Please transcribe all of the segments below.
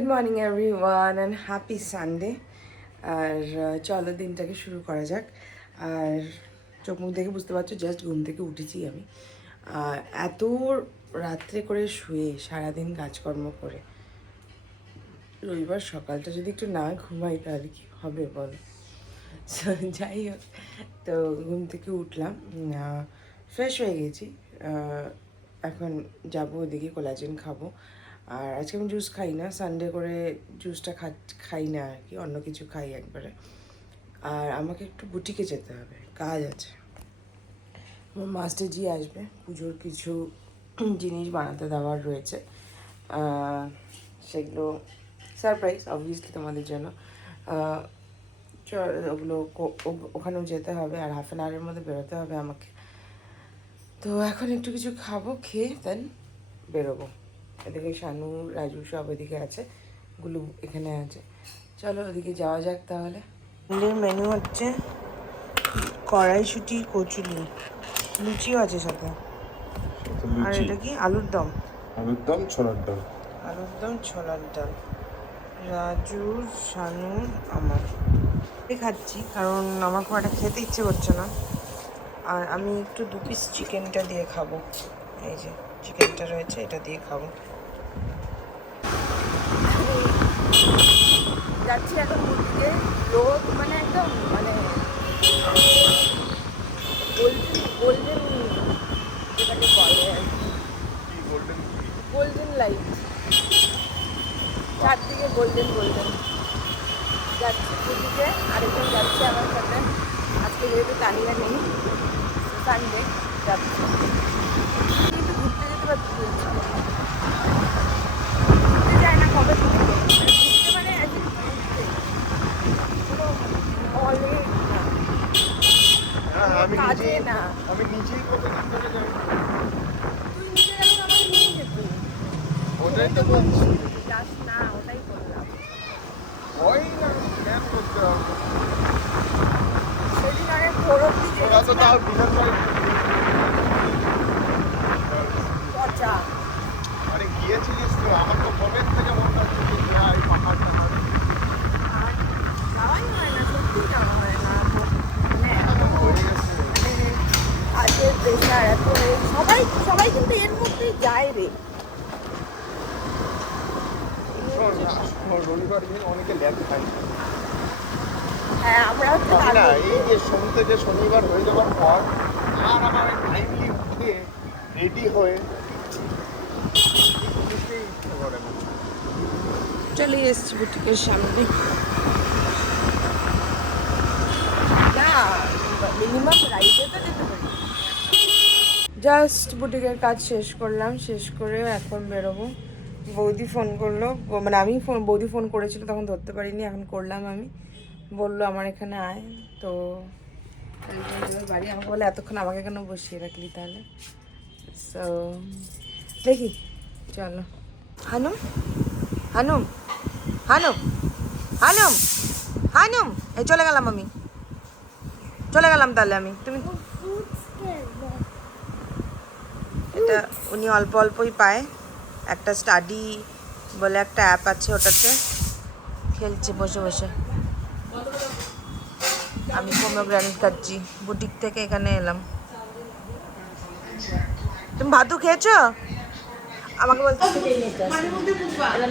Good morning everyone and happy Sunday. আর চলো দিনটাকে শুরু করা যাক। আর চোখ মুখ দেখে বুঝতে পারছো জাস্ট ঘুম থেকে উঠেছি আমি। এত রাত্রে করে শুয়ে সারাদিন কাজকর্ম করে রবিবার সকালটা যদি একটু না ঘুমাই তাহলে কি হবে বলো। যাই হোক, তো ঘুম থেকে উঠলাম, ফ্রেশ হয়ে গেছি। এখন যাবো ওদিকে কোলাজেন খাবো। আর আজকে আমি জুস খাই না, সানডে করে জুসটা খাই না আর কি, অন্য কিছু খাই একবারে। আর আমাকে একটু বুটিকে যেতে হবে, কাজ আছে। আমার মাস্টার জি আসবে, পুজোর কিছু জিনিস বানাতে দেওয়ার রয়েছে, সেগুলো সারপ্রাইজ অবভিয়াসলি তোমাদের জন্য। ওগুলো ওখানেও যেতে হবে, আর হাফ অ্যান আওয়ারের মধ্যে বেরোতে হবে আমাকে। তো এখন একটু কিছু খাবো, খেয়ে দেন বেরোবো। এদিকে শানু রাজু সব এদিকে আছে, গুলু এখানে আছে। চলো ওদিকে যাওয়া যাক তাহলে। মেনু হচ্ছে কড়াইশুঁটি কচুরি, লুচিও আছে সাথে। আর এটা কি আলুর দম? আলুর দম ছোলার ডাল। আলুর দম ছোলার ডাল। রাজু, শানু, আমার খাচ্ছি কারণ আমার খুব একটা খেতে ইচ্ছে করছে না। আর আমি একটু 2 পিস চিকেনটা দিয়ে খাবো। এই যে চিকেনটা রয়েছে, এটা দিয়ে খাবো। যাচ্ছি এখন বুটিকে, রোদ মানে একদম মানে গোল্ডেন যেটাকে বলে আর কি, গোল্ডেন লাইট, চারদিকে গোল্ডেন যাচ্ছি বুটিকে। আরেকজন যাচ্ছে আমার সাথে, আজকে যেহেতু তানিয়া নেই, সানডে যাচ্ছি। কিন্তু ঘুরতে যেতে পারছি, ঘুরতে যায় না কবে থেকে, ঘুরতে মানে ঘুরতে কোনো হলে না, কাজে না। আমি নিজেই কতদিন ধরে যাই। তুই নিজে গেলে আমাকে নিয়ে যেতি। ওটাই তো বলছি। যাস না, ওটাই বললাম। হয় না, প্ল্যান করতে হবে। সেদিন অনেক ভোর অব্দি ওরা তো তাও বিশাল করে পচা। আরে গিয়েছিলিস তো, আমার তো কবে থেকে মনে হচ্ছে যে যাই পাহাড়টা আর যাওয়াই হয় না, সত্যি যাওয়া হয় না। মানে হয়ে গেছে। মানে কাজের প্রেশার এত, সবাই কিন্তু এর মধ্যেই যায় রে। রবিবার দিন অনেকে ল্যাব খায়। হ্যাঁ, আমরা হচ্ছে আমি না এই যে সোম থেকে শনিবার হয়ে যাওয়ার পর আর আমার টাইমলি উঠে রেডি হয়ে উঠতেই ইচ্ছে করে না। চলে এসছি বুটিকের সামনে। না, মিনিমাম রাইডে তো যেতে পারি। জাস্ট বুটিকের কাজ শেষ করলাম, শেষ করে এখন বেরোবো। বৌদি ফোন করলো, মানে বৌদি ফোন করেছিল, তখন ধরতে পারিনি, এখন করলাম আমি। বললো আমার এখানে আয়, তো বাড়ি আমাকে বলে এতক্ষণ আমাকে কেন বসিয়ে রাখলি তাহলে। সো দেখি, চলো। হানুম হানুম হানুম হানুম হানুম, এই চলে গেলাম আমি, চলে গেলাম তাহলে আমি। তুমি এটা উনি অল্প অল্পই পায়, একটা স্টাডি বলে একটা অ্যাপ আছে, ওটাতে খেলছে বসে বসে। আমি পোমোগ্রানেট খাচ্ছি, বুটিক থেকে এখানে এলাম। তুমি ভাতু খেয়েছো? আমাকে বলতে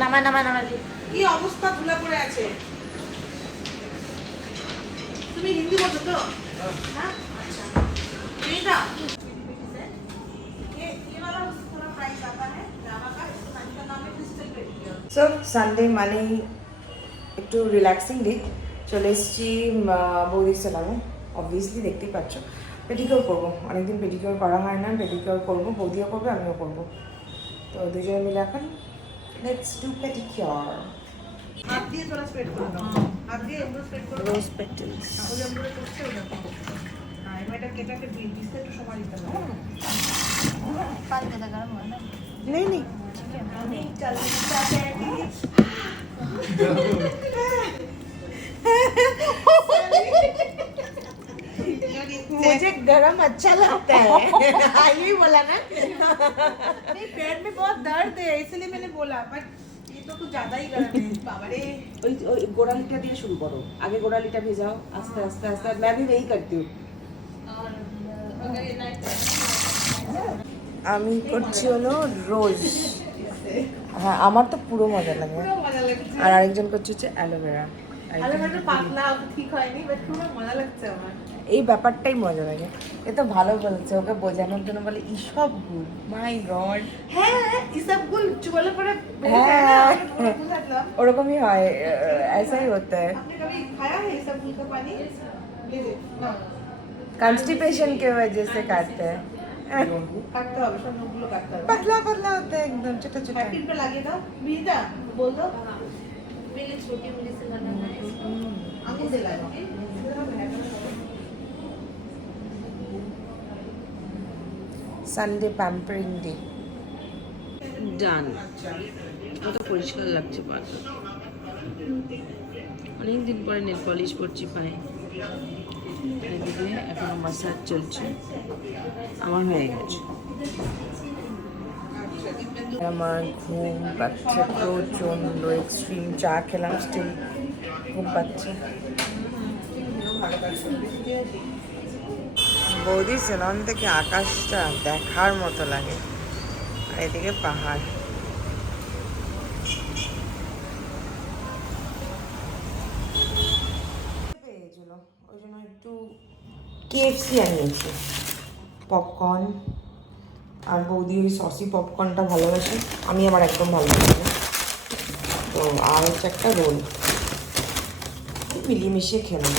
নামায় নামায় নামায় কি অবস্থা ধুলা পড়ে আছে। তুমি হিন্দি বলছো তো? হ্যাঁ, আচ্ছা। बेटा ये वाला थोड़ा प्राइस आता है जावा का, इसका नाम है क्रिस्टल पेडिक्योर। সো সানডে মানেই একটু রিল্যাক্সিং ডে। চলে এসেছি বৌদির সেলামে, অবভিয়াসলি দেখতেই পাচ্ছ। পেডিকিওর করবো, অনেকদিন পেডিকিওর করা হয় না, পেডিকিওর করবো, বৌদিও করবে আমিও করবো। তো দুজনে মিলে এখন লেটস ডু পেডিকিওর। हाथ দিয়ে थोड़ा स्प्रेड করে দাও, हाथ দিয়ে এমব্রো স্প্রেড করে দাও। রোজ পেটেলস। ওই এমব্রো করছে ওটা। হ্যাঁ, এটা কেটাকে দিতে একটু সময় দিতে হবে। पानी ज़्यादा गर्म हो ना। नहीं नहीं, नहीं चल चाहते हैं मुझे गरम अच्छा लगता है। यही बोला ना। नहीं, पेट में बहुत दर्द है इसलिए मैंने बोला, बट ये तो कुछ ज्यादा ही गर्म है बाबा रे। ওই ওই গোড়ালিটা দিয়ে শুরু করো, আগে গোড়ালিটা ভেজাও, আস্তে আস্তে আস্তে मैं भी वही करती हूँ। আমি করছি হলো রোজ, হ্যাঁ আমার তো পুরো মজা লাগে, পুরো মজা লাগছে। আর আরেকজন করছে হচ্ছে অ্যালোভেরা। আরে মানে পাতলা ঠিক হয়নি বাট পুরো মজা লাগছে আমার। এই ব্যাপারটাই মজা লাগে। এ তো ভালো বলছে, ওকে বোঝানোর জন্য বলে ইসব গুড, মাই গড। হ্যাঁ ইসব গুল চুবলে পরে হ্যাঁ বুঝাতলাম। ওরকমই হয়, ऐसा ही होता है। आपने कभी खाया है इसब गुल का पानी? ले ले ना कॉन्स्टिपेशन के वजह से खाते हैं। काटते হবে সব নখগুলো কাটতে হবে। पतला पतला होता है एकदम, छोटा छोटा। पैकेट पे লাগিয়ে দাও बीजा बोल दो पहले छोटी उंगली से लगाना है इसको। आंगुल से लगाओ। সানডে প্যাম্পারিং ডে ডান। কত পরিষ্কার লাগছে পাটা, অনেকদিন পরে নেল পলিশ করছি পায়ে। এদিকে এখনো মাসাজ চলছে, আমার হয়ে গেছে। আমার ঘুম পাচ্ছে প্রচন্ড, এক্সট্রিম চা খেলাম, স্টিল ঘুম পাচ্ছে। বৌদি সেলন থেকে আকাশটা দেখার মতো লাগে, আর এদিকে পাহাড়। পেয়েছিল ওই জন্য একটু কেএফসি আনিয়েছি, পপকর্ন, আর বৌদি ওই সসি পপকর্নটা ভালোবাসে, আমি আবার একদম ভালোবাসি না। তো আর হচ্ছে একটা রোল, মিলিয়ে মিশিয়ে খেলাম।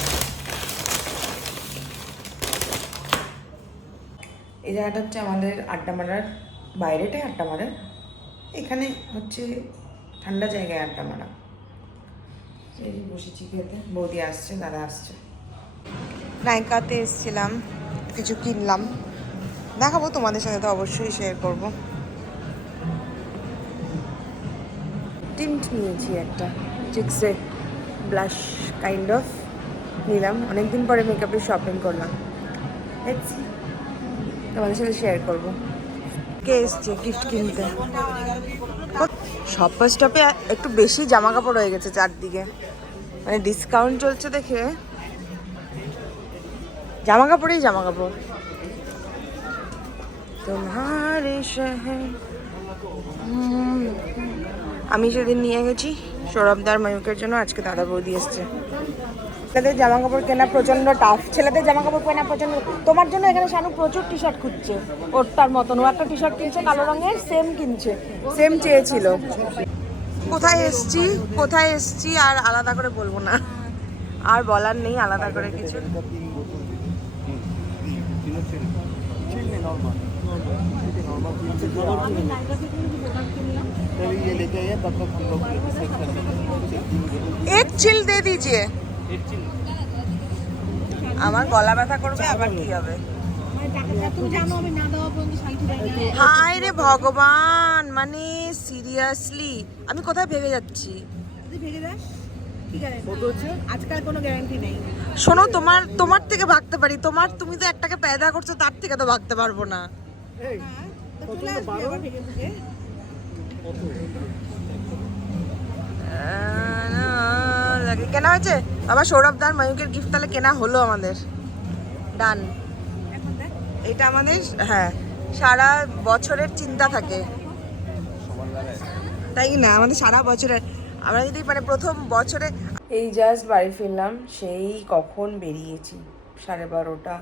এই জায়গাটা হচ্ছে আমাদের আড্ডা মারার, বাইরেটাই আড্ডা মারার, এখানে হচ্ছে ঠান্ডা জায়গায় আড্ডা মারা। এই যে বসেছি খেতে, বৌদি আসছে, দাদা আসছে। নাইকাতে এসেছিলাম, কিছু কিনলাম, দেখাবো তোমাদের সাথে, তো অবশ্যই শেয়ার করবো। টিন্ট নিয়েছি একটা, চিক্সে ব্লাশ কাইন্ড অফ নিলাম, অনেকদিন পরে মেকআপের শপিং করলাম, তোমাদের সাথে শেয়ার করবো। কে এসছে গিফট কিনতে? শপার স্টপে একটু বেশি জামা কাপড় হয়ে গেছে চারদিকে, মানে ডিসকাউন্ট চলছে দেখে জামা কাপড়েই জামা কাপড়। তোমারে শহর, আমি সেদিন নিয়ে গেছি সৌরভদার ময়ূকের জন্য, আজকে দাদা বৌদি এসছে। ছেলেদের জামা কাপড় কেনা প্রচন্ড টাফ, ছেলেদের জামা কাপড় কেনা প্রচন্ড। তোমার জন্য এখানে শানু প্রচুর টি শার্ট খুঁজছে, ওরটার মতন, ও একটা টি শার্ট কিনছে কালো রঙের, সেম কিনছে, সেম চেয়েছিল। কোথায় এসছি আর আলাদা করে বলবো না, আর বলার নেই আলাদা করে কিছু। एक चिल दे दीजिए। আমার গলা ব্যথা করবে আবার কি হবে? হায় রে ভগবান, মানে সিরিয়াসলি আমি কোথায় ভেগে যাচ্ছি। আজকাল কোনো গ্যারান্টি নেই। শোনো, তোমার থেকে ভাগতে পারি, তুমি তো একটাকে পেদা করছো, তার থেকে তো ভাগতে পারবো না। কেনা হয়েছে বাবা, সৌরভদার ময়ূকের গিফট তাহলে কেনা হলো আমাদের, ডান। এটা আমাদের, হ্যাঁ, সারা বছরের চিন্তা থাকে, তাই না? আমাদের সারা বছরের, আমরা যদি মানে প্রথম বছরে এই জাস্ট বাড়ি ফিরলাম, সেই কখন বেরিয়েছি 12:30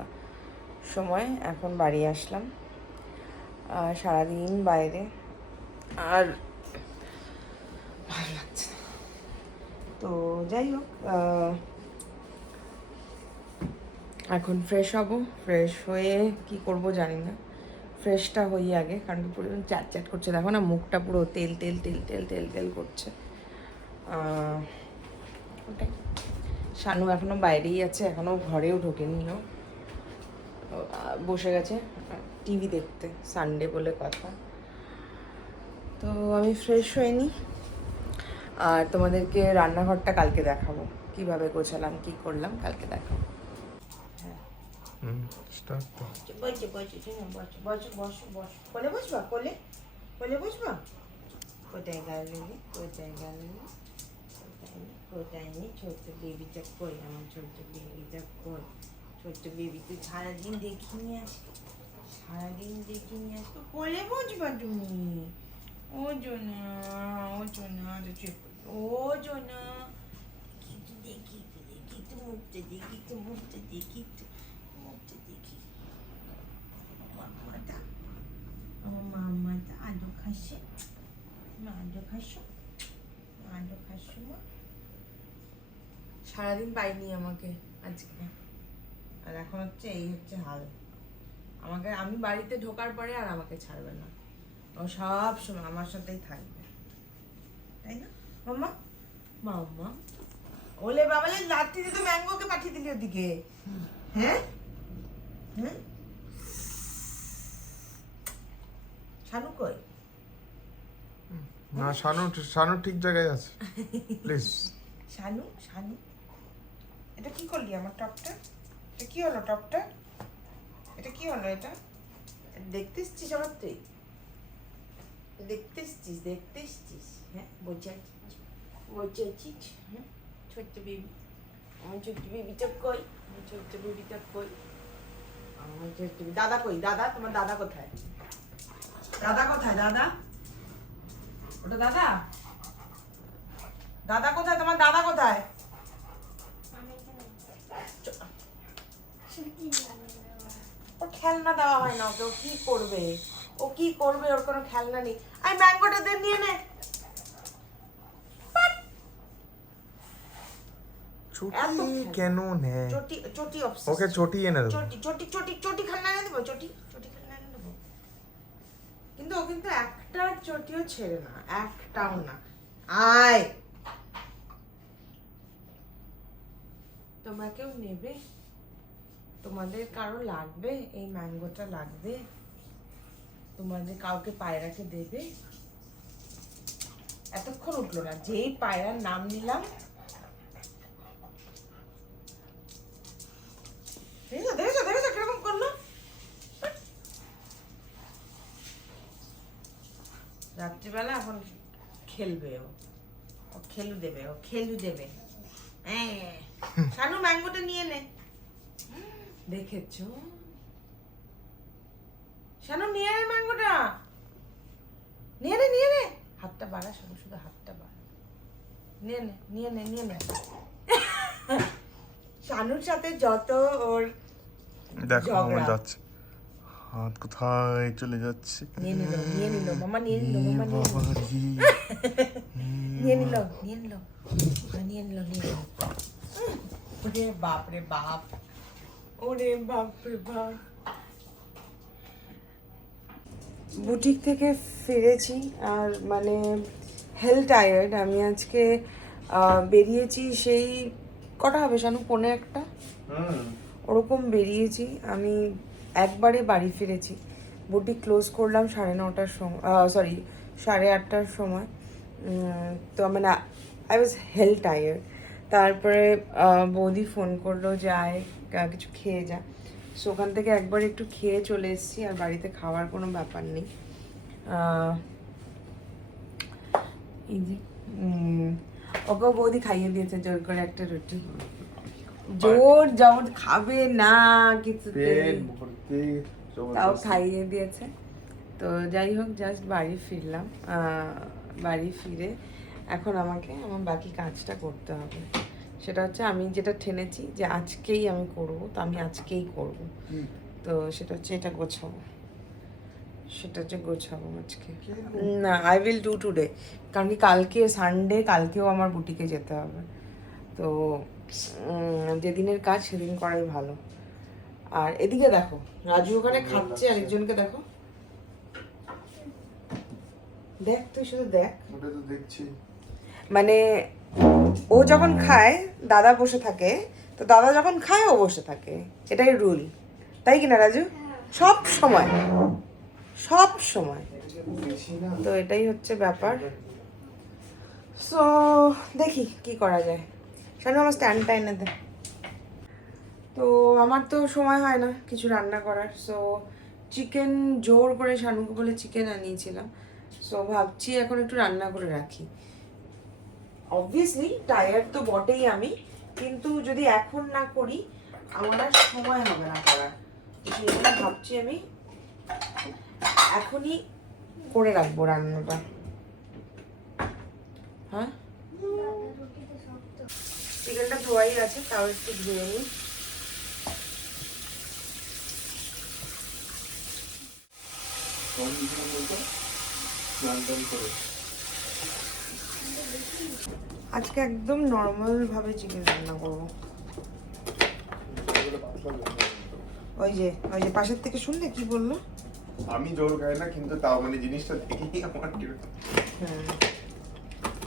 সময়, এখন বাড়ি আসলাম। সারাদিন বাইরে, আর ভালো লাগছে। তো যাই হোক, এখন ফ্রেশ হব, ফ্রেশ হয়ে কি করব জানি না, ফ্রেশটা হই আগে, কারণ কি পুরো চ্যাট চ্যাট করছে, দেখো না মুখটা পুরো তেল তেল তেল তেল তেল তেল করছে। ওটাই, শানু এখনও বাইরেই আছে, এখনও ঘরেও ঢোকেনি, ও বসে গেছে টিভি দেখতে, সানডে বলে কথা। তো আমি ফ্রেশ হয়ে নিই, আর তোমাদেরকে রান্নাঘরটা কালকে দেখাবো, কিভাবে গোছালাম কি করলাম কালকে দেখাবো। কোলে বসবা, কোলে বসবা, কোথায় গেল রে? কোথায় গেল রে? কোথায় নেই ছোট্ট বেবিটা কই? আমার ছোট্ট বেবিটা কই? ছোট্ট বেবি তুই সারাদিন দেখিনি আজকে, সারাদিন দেখিনি আজকে কোলে বসবা তুমি? ও জোনা, ও জোনা, ও জোনা, দেখি একটু দেখি একটু মুখটা দেখি একটু মুখটা দেখি একটু মুখটা দেখি। মামাটা, আমার মামাটা আদর খাচ্ছে, মা আদর খাচ্ছো, মা আদর খাচ্ছো মা। সারাদিন পাইনি আমাকে আজকে, আর এখন হচ্ছে এই হচ্ছে হাল আমাকে। আমি বাড়িতে ঢোকার পরে আর আমাকে ছাড়বে না, ও সব সময় আমার সাথেই থাকবে, তাই না মাম্মা? মাম্মা ওলে বাবালে রাত্রিতে তো ম্যাঙ্গোকে পাঠিয়ে দিলি ওদিকে। হ্যাঁ হ্যাঁ, শানু কই? না, শানু শানু ঠিক জায়গায় আছে, প্লিজ। শানু, শানু এটা কি করলি আমার টপটা? এটা কি হলো টপটা? এটা কি হলো? এটা দেখতে এসছিস আবার তুই? দেখতে এসছিস, দেখতে এসছিস? হ্যাঁ বোঝাচ্ছিস, বোঝাচ্ছিস? হ্যাঁ ছোট্ট বেবি, আমার ছোট্ট বেবিটা কই? আমার ছোট্ট বেবিটা কই? আমার ছোট্ট দাদা কই? দাদা, তোমার দাদা কোথায়? দাদা কোথায়? দাদা, ওটা দাদা, দাদা কোথায়? তোমার দাদা কোথায়? ওর খেলনা দেওয়া হয় না ওকে, ও কি করবে? ও কি করবে? ওর কোনো খেলনা নেই। আই ম্যাঙ্গোটা দে, নিয়ে নে। চটি কেন নেয়? চটি, চটি অবসেস। ওকে চটি এনে দেবো। চটি চটি চটি চটি খেলনা এনে দেবো, চটি চটি খেলনা এনে দেবো। কিন্তু ও কিন্তু একটা চটিও ছেড়ে না, একটাও না। আয়, তোমরা কেউ নেবে? তোমাদের কারো লাগবে? এই ম্যাঙ্গোটা লাগবে? তোমাদের কাউকে পায়রাকে দেবে? এতক্ষণ উঠলো না, যেই পায়রার নাম নিলাম। দেখেছো দেখেছো দেখেছো কিরকম করলো? রাত্রিবেলা এখন খেলবে ও, ও খেলু দেবে, ও খেলু দেবে। হ্যাঁ শানু ম্যাঙ্গোটা নিয়ে নে। দেখেছো শানু, নিয়ে নে ম্যাঙ্গোটা, নিয়ে নে, নিয়ে নে। হাতটা বাড়া শানু, শুধু হাতটা বাড়া। নিয়ে নে, নিয়ে নে, নিয়ে নে। শানুর সাথে যত ওর দেখো মামা ঝগড়া। যাচ্ছে, হাত কোথায় চলে যাচ্ছে। নিয়ে নিল, নিয়ে নিল মামা, নিয়ে নিল মামা, নিয়ে নিল, নিয়ে নিল, নিয়ে নিল, নিয়ে নিল, নিয়ে নিল। ওরে বাপ রে বাপ, ওরে বাপ রে বাপ। বুটিক থেকে ফিরেছি আর মানে হেল টায়ার্ড আমি আজকে। বেরিয়েছি সেই কটা হবে শানু, 1:45 ওরকম বেরিয়েছি আমি। একবারে বাড়ি ফিরেছি, বুটিক ক্লোজ করলাম 9:30টার সময়, সরি 8:30টার সময়। তো মানে আই ওয়াজ হেল টায়ার্ড। তারপরে বৌদি ফোন করলো যে আয় কিছু খেয়ে যা। সো ওখান থেকে একবার একটু খেয়ে চলে এসেছি, আর বাড়িতে খাওয়ার কোনো ব্যাপার নেই। এই যে ওকেও বৌদি খাইয়ে দিয়েছে জোর করে একটা রুটি, জোর জবর খাবে না কিছুতে, তাও খাইয়ে দিয়েছে। তো যাই হোক, জাস্ট বাড়ি ফিরলাম। বাড়ি ফিরে এখন আমাকে আমার বাকি কাজটা করতে হবে। সেটা হচ্ছে আমি যেটা ঠেনেছি যে আজকেই আমি করবো, তো আমি আজকেই করবো। তো সেটা হচ্ছে এটা গোছাবো, সেটা হচ্ছে গোছাবো আজকে। না, আই উইল ডু টুডে, কারণ কি কালকে সানডে, কালকেও আমার বুটিকে যেতে হবে। তো যেদিনের কাজ সেদিন করাই ভালো। আর এদিকে দেখো, রাজু ওখানে খাচ্ছে, আরেকজনকে দেখো, দেখ তুই শুধু দেখ। ওটা তো দেখছি। মানে ও যখন খায় দাদা বসে থাকে, তো দাদা যখন খায় ও বসে থাকে, এটাই রুল, তাই কিনা রাজু? সব সময়, সব সময়। তো এটাই হচ্ছে ব্যাপার। সো দেখি কি করা যায়। শানু আমার স্ট্যান্ডটা এনে দে। তো আমার তো সময় হয় না কিছু রান্না করার। সো চিকেন জোর করে শানুকে বলে চিকেন আনিয়েছিলাম, সো ভাবছি এখন একটু রান্না করে রাখি। অবভিয়াসলি টায়ার্ড তো বটেই আমি, কিন্তু যদি এখন না করি আমার আর সময় হবে না করার। তো সেই জন্য ভাবছি আমি এখনই করে রাখবো রান্নাটা। হ্যাঁ, চিকেনটা ধোয়াই আছে, তাও একটু ধুয়ে নিই। আজকে একদম নর্মাল ভাবে চিকেন রান্না করবো। ওই যে পাশের থেকে শুনলে কি বললো? আমি জোর খাই না, কিন্তু তাও মানে জিনিসটা দেখেই আমার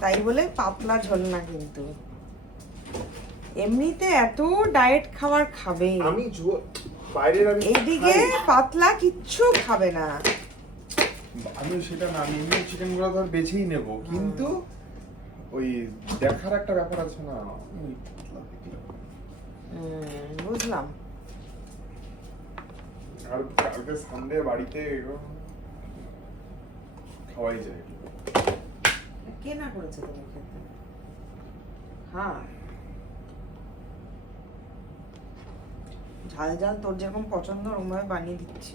তাই বলে পাতলা ঝোল না, কিন্তু এমনিতে এত ডায়েট খাবার খাবে, আমি বাইরের আমি এইদিকে পাতলা কিচ্ছু খাবে না। আমি সেটা না, আমি এমনি চিকেন গুলো ধর বেছেই নেব, কিন্তু ওই দেখার একটা ব্যাপার আছে না, বুঝলাম। আর কালকে সানডে বাড়িতে খাওয়াই যায়। কে না করেছে তুমি খেতে? হ্যাঁ, ঝাল ঝাল তোর যেরকম পছন্দ ওরকমভাবে বানিয়ে দিচ্ছি।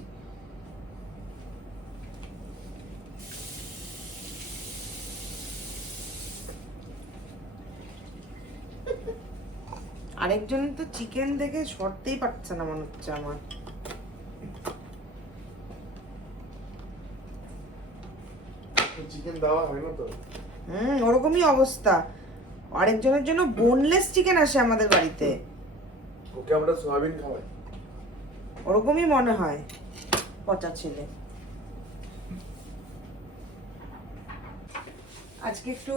আরেকজন তো চিকেন দেখে সরতেই পারছে না মনে হচ্ছে আমার। চিকেন দেওয়া হয় না তো। ওরকমই অবস্থা। আরেকজনের জন্য বোনলেস চিকেন আসে আমাদের বাড়িতে, ওকে আমরা সয়াবিন খাওয়াই। ওরকমই মনে হয়, পচা ছেলে। আজকে একটু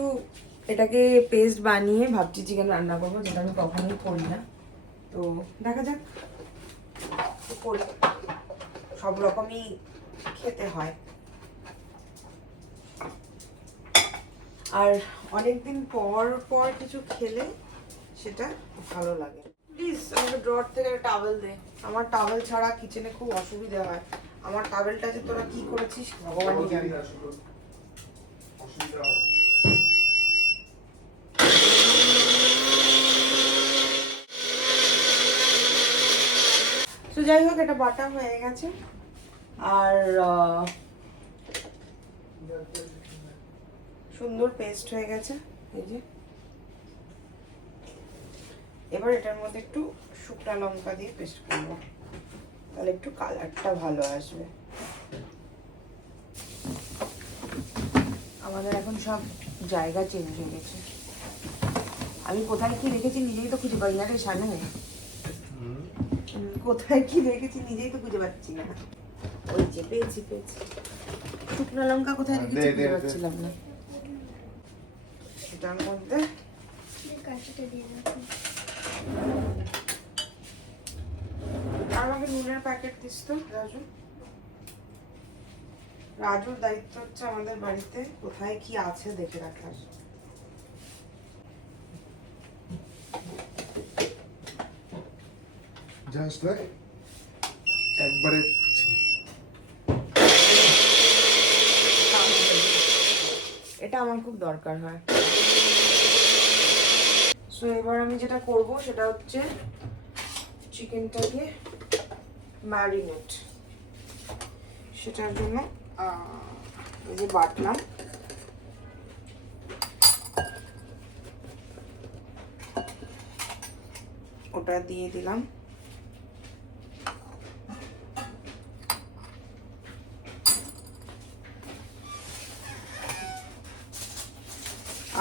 এটাকে পেস্ট বানিয়ে ভাবছি চিকেন রান্না করবো, যেটা আমি কখনোই করি না। তো দেখা যাক, করি। সব রকমই খেতে হয়, আর অনেকদিন পর পর কিছু খেলে সেটা ভালো লাগে। প্লিজ আমাকে ড্রয়ার থেকে টাওয়েল দে, আমার টাওয়েল ছাড়া কিচেনে খুব অসুবিধা হয়। আমার টাওয়েলটা যে তোরা কি করেছিস ভগবানই জানে। তো যাই হোক, এটা বাটা হয়ে গেছে, আর সুন্দর পেস্ট হয়ে গেছে। এই যে এবার এটার মধ্যে একটু শুকনো লঙ্কা দিয়ে পেস্ট করবো, তাহলে একটু কালারটা ভালো আসবে। আমাদের এখন সব জায়গা চেঞ্জ হয়ে গেছে। আমি কোথায় কি রেখেছি নিজেই তো খুঁজে পাই না রে শানু। কোথায় কি রেখেছি নিজেই তো খুঁজে পাচ্ছি না। ওই যে পেয়েছি শুকনো লঙ্কা কোথায় রেখেছি খুঁজে পাচ্ছিলাম না। এটার মধ্যে আর আমাকে নুনের প্যাকেট দিস তো রাজু। রাজুর দায়িত্ব হচ্ছে আমাদের বাড়িতে কোথায় কি আছে দেখে রাখার। জাস্ট লাইক একবারে এটা আমার খুব দরকার হয়। সো এবার আমি যেটা করব সেটা হচ্ছে চিকেনটাকে ম্যারিনেট। সেটার জন্য এই যে বাটলাম, ওটা দিয়ে দিলাম।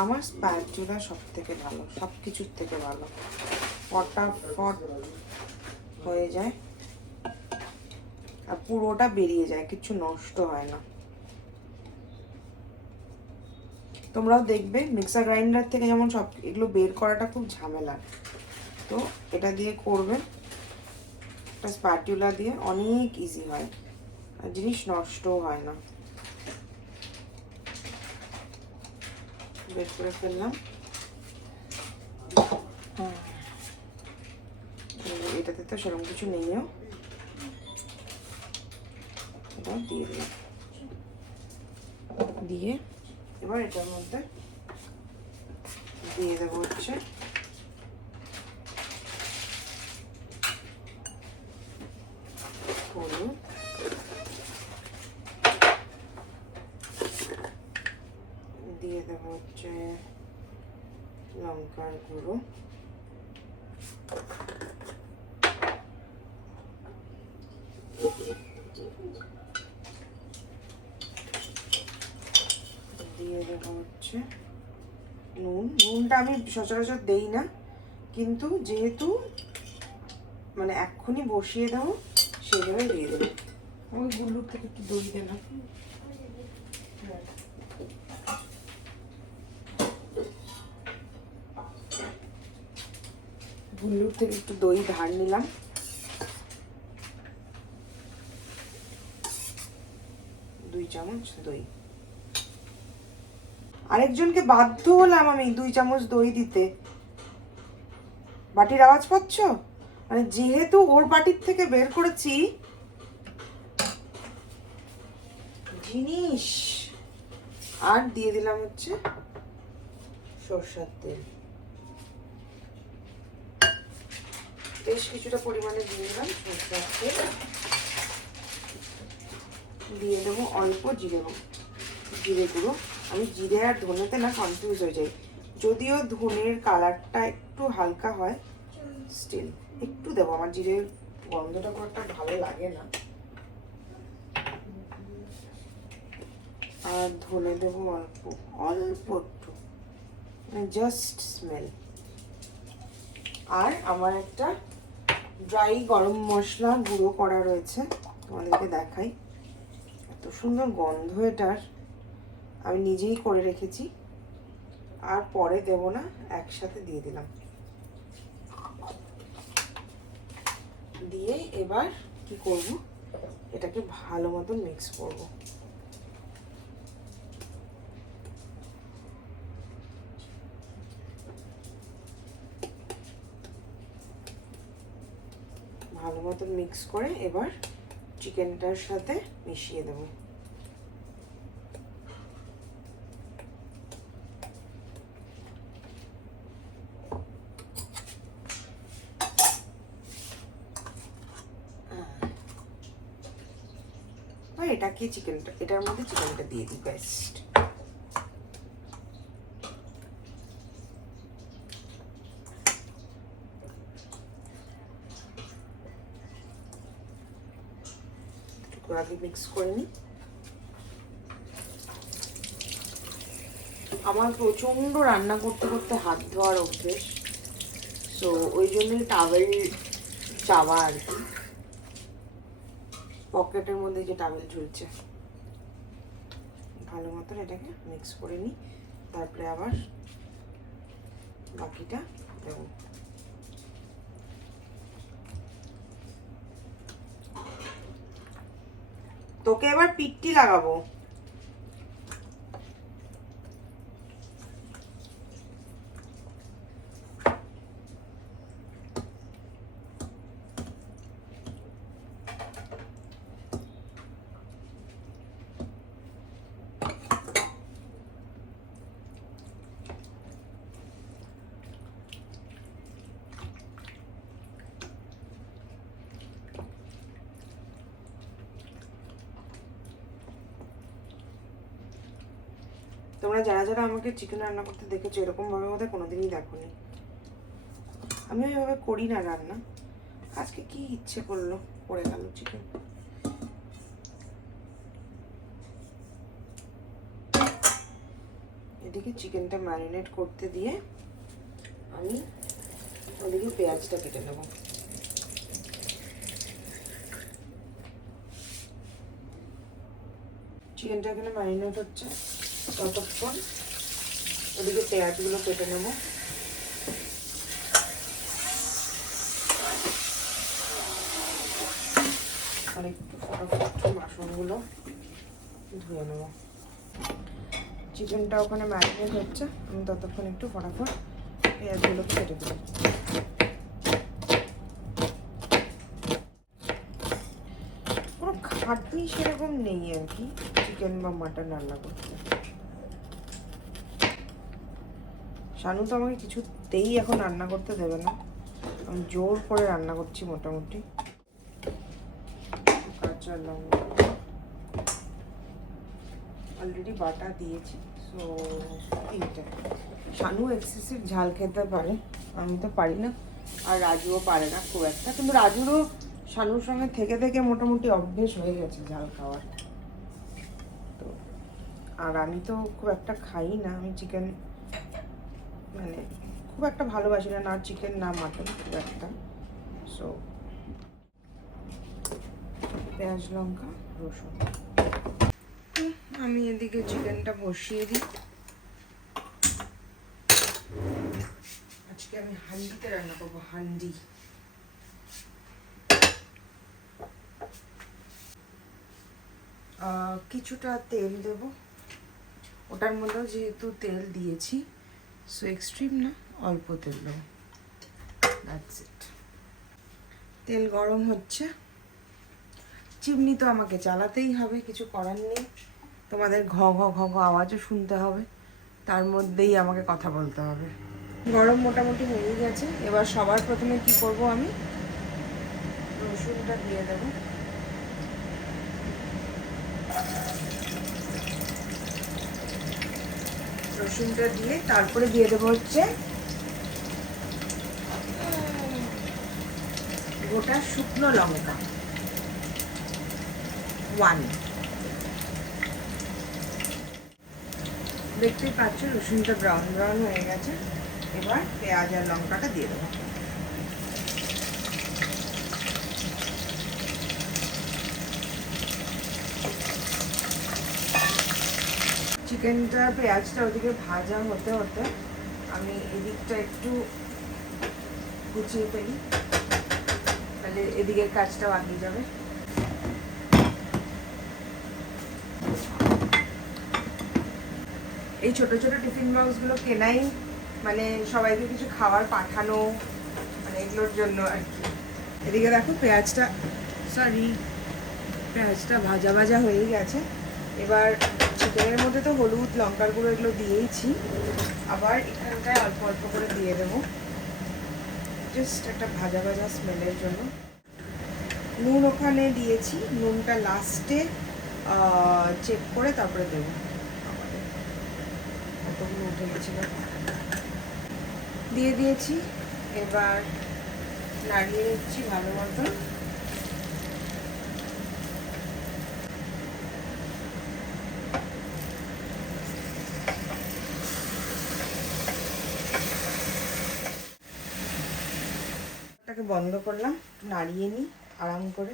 আমার স্প্যাচুলা সব থেকে ভালো, সব কিছুর থেকে ভালো, ফটাফট হয়ে যায় আর পুরোটা বেরিয়ে যায়, কিছু নষ্ট হয় না। তোমরাও দেখবে মিক্সার গ্রাইন্ডার থেকে যেমন সব এগুলো বের করাটা খুব ঝামেলা, তো এটা দিয়ে করবে, একটা স্প্যাচুলা দিয়ে অনেক ইজি হয় আর জিনিস নষ্টও হয় না। বের করে ফেললাম। এটাতে তো সেরকম কিছু নেইও, এটা দিয়ে দিলাম। দিয়ে এবার এটার মধ্যে দিয়ে দেবো হচ্ছে হলুদ, দিয়ে দেবো হচ্ছে লঙ্কার গুঁড়ো, দিয়ে দেবো হচ্ছে নুনটা আমি সচরাচর দেই না, কিন্তু যেহেতু মানে এক্ষুনি বসিয়ে দেবো সেভাবে দিয়ে দেবো। ওই গুল্লুর থেকে একটু দই দে না। গুল্লুর থেকে একটু দই ধার নিলাম। দুই চামচ দই। আরেকজনকে বাধ্য হলাম আমি 2 চামচ দই দিতে। বাটির আওয়াজ পাচ্ছ? মানে যেহেতু ওর বাটির থেকে বের করেছি জিনিস। আর দিয়ে দিলাম হচ্ছে সরষের তেল, বেশ কিছুটা পরিমাণে দিয়ে দিলাম সরষের তেল। দিয়ে দেবো অল্প জিরে গুঁড়ো। আমি জিরে আর ধনেতে না কনফিউজ হয়ে যাই, যদিও ধনের কালারটা একটু হালকা হয়, স্টিল একটু দেবো। আমার জিরের গন্ধটা খুব একটা ভালো লাগে না। আর ধনে দেবো অল্প একটু, জাস্ট স্মেল। আর আমার একটা ড্রাই গরম মশলা গুঁড়ো করা রয়েছে, তোমাদেরকে দেখাই। এত সুন্দর গন্ধ এটার, আমি নিজেই করে রেখেছি। আর পরে দেব না, একসাথে দিয়ে দিলাম। দিয়ে এবার কি করব, এটাকে ভালো মতন মিক্স করব। ভালো মতন মিক্স করে এবার চিকেনটার সাথে মিশিয়ে দেবো। এটাকে এটার মধ্যে চিকেনটা দিয়ে দিই বেস্ট। আগে মিক্স করে নিই। আমার প্রচন্ড রান্না করতে করতে হাত ধোয়ার অভ্যেস, তো ওই জন্যই টাওয়েল চাওয়া আর কি, পকেটের মধ্যে যে টাওয়েল ঝুলছে। ভালো মতন এটাকে মিক্স করে নিই, তারপরে আবার বাকিটা দেবো। তোকে এবার পিঠটি লাগাবো। তোমরা যারা যারা আমাকে চিকেন রান্না করতে দেখেছো, এরকম ভাবে বোধহয় কোনোদিনই দেখোনি। আমি ওইভাবে করি না রান্না, আজকে কি ইচ্ছে করলো পড়ে গেল চিকেন। এদিকে চিকেনটা ম্যারিনেট করতে দিয়ে আমি ওদিকে পেঁয়াজটা কেটে নেব। চিকেনটা এখানে ম্যারিনেট হচ্ছে, ততক্ষণ ওদিকে পেঁয়াজগুলো কেটে নেব। আর একটু ফটাফট বাসনগুলো ধুয়ে নেব। চিকেনটা ওখানে ম্যারিনেট হচ্ছে, আমি ততক্ষণ একটু ফটাফট পেঁয়াজগুলোকে কেটে দেবো। কোনো খাটনি সেরকম নেই আর কি চিকেন বা মাটন রান্না করতে। শানু তো আমাকে কিছুতেই এখন রান্না করতে দেবে না, আমি জোর করে রান্না করছি মোটামুটি। কাঁচা লঙ্কা অলরেডি বাটা দিয়েছি, সো এইটা। শানু এক্সেসিভ ঝাল খেতে পারে, আমি তো পারি না, আর রাজুও পারে না খুব একটা, কিন্তু রাজুরও শানুর সঙ্গে থেকে থেকে মোটামুটি অভ্যেস হয়ে গেছে ঝাল খাওয়ার। তো আর আমি তো খুব একটা খাই না, আমি চিকেন মানে খুব একটা ভালোবাসি না, না চিকেন না মাটন খুব একটা। সো পেঁয়াজ লঙ্কা রসুন, আমি এদিকে চিকেনটা বসিয়ে দিই। আজকে আমি হান্ডিতে রান্না করবো, হান্ডি। কিছুটা তেল দেব, ওটার মধ্যেও যেহেতু তেল দিয়েছি, সো এক্সট্রিম না, অল্প তেল দেবো, দ্যাটস ইট। তেল গরম হচ্ছে, চিমনি তো আমাকে চালাতেই হবে, কিছু করার নেই। তোমাদের ঘ ঘ ঘ ঘ আওয়াজও শুনতে হবে, তার মধ্যেই আমাকে কথা বলতে হবে। গরম মোটামুটি হয়ে গেছে, এবার সবার প্রথমে কি করব, আমি রসুনটা দিয়ে দেবো। রসুনটা দিয়ে তারপরে দিয়ে দেবো হচ্ছে গোটা শুকনো লঙ্কা 1। দেখতেই পাচ্ছ রসুনটা ব্রাউন ব্রাউন হয়ে গেছে, এবার পেঁয়াজ আর লঙ্কাটা দিয়ে দেবো। চিকেনটা পেঁয়াজটা ওদিকে ভাজা হতে হতে আমি এদিকটা একটু গুছিয়ে ফেলি, তাহলে এদিকের কাজটা বাকি যাবে। এই ছোট ছোট টিফিন বক্সগুলো কেনাই মানে সবাইকে কিছু খাবার পাঠানো, মানে এগুলোর জন্য আর কি। এদিকে দেখো পেঁয়াজটা ভাজা ভাজা হয়ে গেছে। এবার চিকেনের মধ্যে তো হলুদ লঙ্কার গুঁড়ো এগুলো দিয়েইছি, আবার এখানটায় অল্প অল্প করে দিয়ে দেবো, জাস্ট একটা ভাজা ভাজা স্মেলের জন্য। নুন ওখানে দিয়েছি, নুনটা লাস্টে চেক করে তারপরে দেবো। কতগুলো উঠে গেছিল, দিয়ে দিয়েছি। এবার নাড়িয়ে নিচ্ছি ভালো মতো। বন্ধ করলাম, নাড়িয়ে নিই আরাম করে।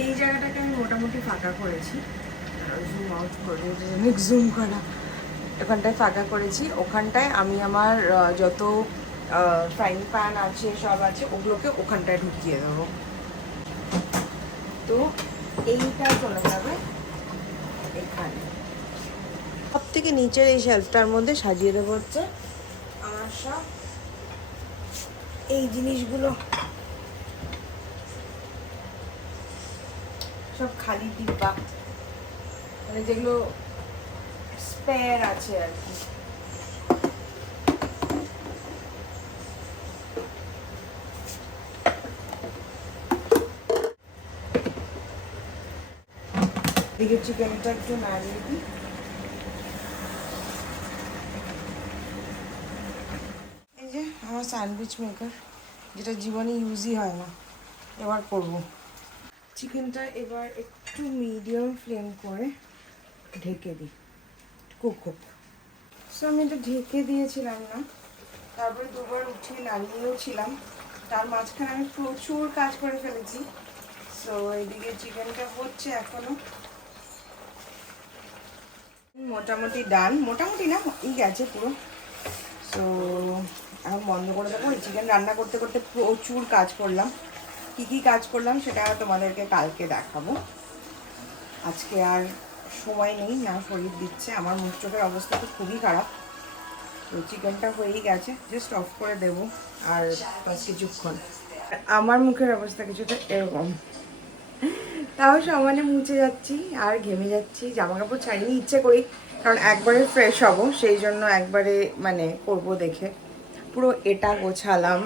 এই জায়গাটাকে আমি মোটামুটি ফাঁকা করেছি, জুম আউট করে জুম করা, ওখানটায় ফাঁকা করেছি। ওখানটায় আমি আমার যত ফ্রাইং প্যান আছে সব আছে ওগুলোকে ওখানটায় ঢুকিয়ে দেবো। তো এইটা চলে যাবে এখানে। সব থেকে নিচের এই শেলফটার মধ্যে সাজিয়ে দেবো হচ্ছে আমার সব এই জিনিসগুলো, সব খালি ডিব্বা, মানে যেগুলো স্পেয়ার আছে আর কি। এদিকে চিকেনটা একটু নাড়িয়ে দিই। এই যে আমার স্যান্ডউইচ মেকার, যেটা জীবনে ইউজই হয় না, এবার করব। চিকেনটা এবার একটু মিডিয়াম ফ্লেম করে ঢেকে দিই, কুক হোক। সো আমি এটা ঢেকে দিয়েছিলাম না, তারপরে দুবার উঠিয়ে নাড়িয়েও ছিলাম, তার মাঝখানে আমি প্রচুর কাজ করে ফেলেছি। সো এদিকে চিকেনটা হচ্ছে এখনো, মোটামুটি ডান, মোটামুটি না এই গেছে পুরো। সো এখন বন্ধ করে দেবো। এই চিকেন রান্না করতে করতে প্রচুর কাজ করলাম, কি কি কাজ করলাম সেটা তোমাদেরকে কালকে দেখাবো। আজকে আর সময় নেই, না শরীর দিচ্ছে, আমার মুখ চোখের অবস্থা তো খুবই খারাপ। তো চিকেনটা হয়েই গেছে, জাস্ট অফ করে দেবো আর বাস কিছুক্ষণ। আমার মুখের অবস্থা কিছুটা এরকম, তাও সমানে মুছে যাচ্ছি আর ঘেমে যাচ্ছি, জামা কাপড় ছাড়িনি ইচ্ছে করি, কারণ একবারে ফ্রেশ হব, সেই জন্য একবারে মানে করব দেখে। পুরো এটা গোছালাম,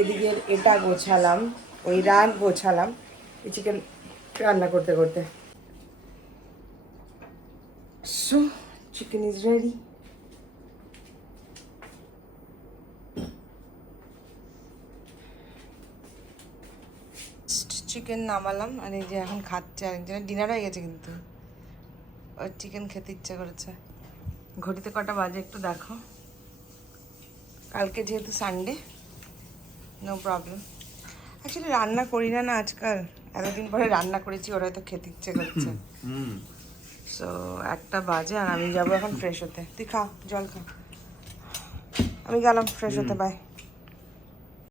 এদিকের এটা গোছালাম, ওই রাগ গোছালাম এই চিকেন রান্না করতে করতে। So chicken is ready. Chicken নামালাম আর এই যে এখন খাচ্ছে, আরেকজনের ডিনার হয়ে গেছে কিন্তু ওর চিকেন খেতে ইচ্ছা করেছে। ঘড়িতে কটা বাজে একটু দেখো, কালকে যেহেতু সানডে নো প্রবলেম। অ্যাকচুয়ালি রান্না করি না না আজকাল, এতদিন পরে রান্না করেছি, ওরা হয়তো খেতে ইচ্ছে করছে। সো 1টা বাজে আর আমি যাবো এখন ফ্রেশ হতে। তুই খা, জল খা, আমি গেলাম ফ্রেশ হতে, বাই।